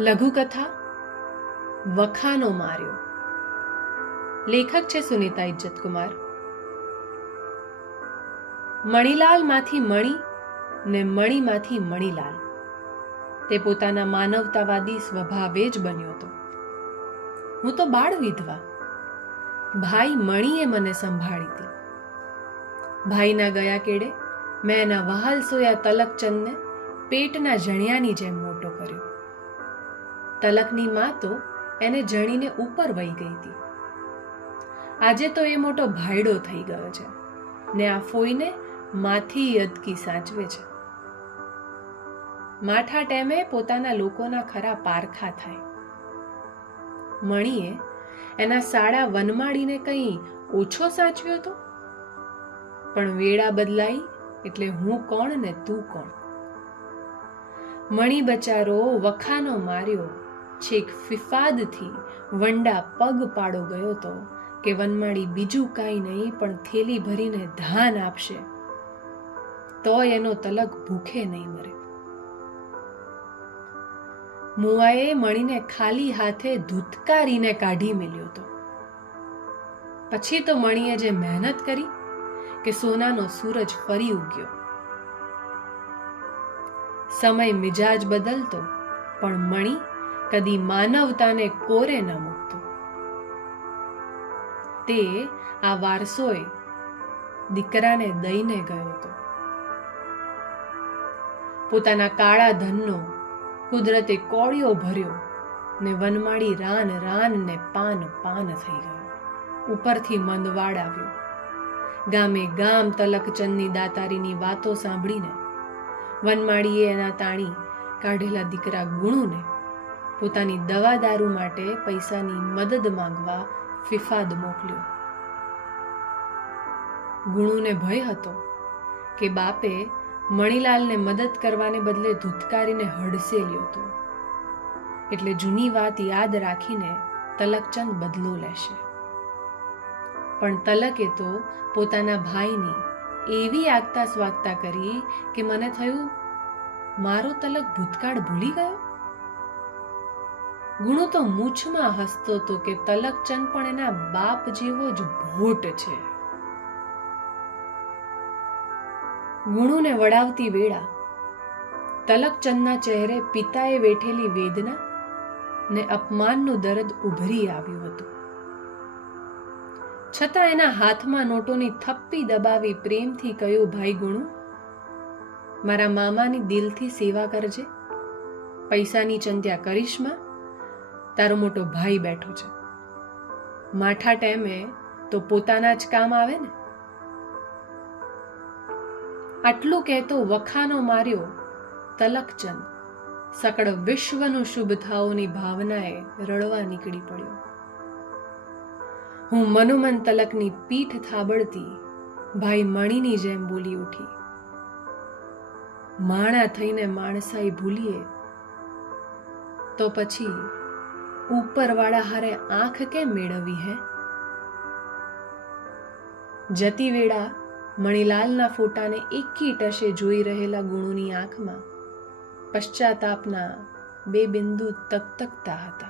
લઘુકથા વખાનો માર્યો. લેખક છે સુનીતા ઇજ્જતકુમાર. મણીલાલમાંથી મણી ને મણીમાંથી મણીલાલ. તે પોતાના માનવતાવાદી સ્વભાવે જ બન્યો હતો. હું તો બાળ વિધવા. ભાઈ મણીએ મને સંભાળી હતી. ભાઈના ગયા કેડે મેં એના વહાલ સોયા તલકચંદને પેટના જણિયાની જેમ મોટો કર્યો. તલકની માં તો એને જણીને ઉપર વહી ગઈ હતી. આજે તો એ મોટો ભાયડો થઈ ગયો છે ને આ ફોઈને માથી અદકી સાચવે છે. માઠા ટેમે પોતાના લોકોના ખરા પારખા થાય. મણીએ એના સાડા વનમાળીને કંઈ ઓછો સાચવ્યો હતો, પણ વેળા બદલાઈ એટલે હું કોણ ને તું કોણ. મણી બચારો વખાનો માર્યો છેક ફિફાદથી વંડા પગ પાડો ગયો તો કે વનમાળી બીજું કાંઈ નહીં પણ થેલી ભરીને ધાન આપશે તોય એનો તલક ભૂખે નહીં મરે. મુવાએ મણીને ખાલી હાથે ધૂતકારીને કાઢી મેલ્યો હતો. પછી તો મણીએ જે મહેનત કરી કે સોનાનો સૂરજ ફરી ઉગ્યો. સમય મિજાજ બદલતો પણ મણી કદી માનવતાને કોરે ન મૂકતો. તે આ વારસોએ દીકરાને દઈને ગયો હતો. પોતાના કાળા ધનનો કુદરતે કોળિયો ભર્યો ને વનમાળી રાન રાન ને પાન પાન થઈ ગયો. ઉપરથી મંદવાડ આવ્યો. ગામે ગામ તલકચંદની દાતારીની વાતો સાંભળીને વનમાળીએ એના તાણી કાઢેલા દીકરા ગુણુને પોતાની દવા દારૂ માટે પૈસાની મદદ માંગવા ફિફાદ મોકલ્યો. ગુણુને ભય હતો કે બાપે મણીલાલને મદદ કરવાને બદલે ધૂતકારીને હડસેલ્યો હતો, એટલે જૂની વાત યાદ રાખીને તલકચંદ બદલો લેશે. પણ તલકે તો પોતાના ભાઈની એવી આગતા સ્વાગતા કરી કે મને થયું મારો તલક ભૂતકાળ ભૂલી ગયો. ગુણુ તો મૂછમાં હસતો હતો કે તલકચંદ પણ એના બાપ જેવો જ ભોટ છે. ગુણુને વડાવતી વેળા તલકચંદના ચહેરે પિતાએ વેઠેલી વેદના ને અપમાનનું દર્દ ઉભરી આવ્યું હતું. છતાં એના હાથમાં નોટોની થપ્પી દબાવી પ્રેમથી કહ્યું, ભાઈ ગુણુ, મારા મામાની દિલથી સેવા કરજે. પૈસાની ચંત્યા કરીશમાં, તારો મોટો ભાઈ બેઠો છે. માઠા ટેમે તો પોતાના જ કામ આવે ને. આટલું કહેતો વખાનો માર્યો તલકચંદ સકળ વિશ્વનું શુભ થાઓની ભાવનાએ રડવા નીકળી પડ્યો. હું મનોમન તલકની પીઠ થાબડતી ભાઈ મણીની જેમ બોલી ઉઠી, માણા થઈને માણસાઈ ભૂલીએ તો પછી ઉપરવાળા હારે આંખ કેમ મેળવી હે? જતી વેળા મણીલાલના ફોટાને એકી ટશે જોઈ રહેલા ગુણુની આંખમાં પશ્ચાતાપના બે બિંદુ તકતકતા હતા.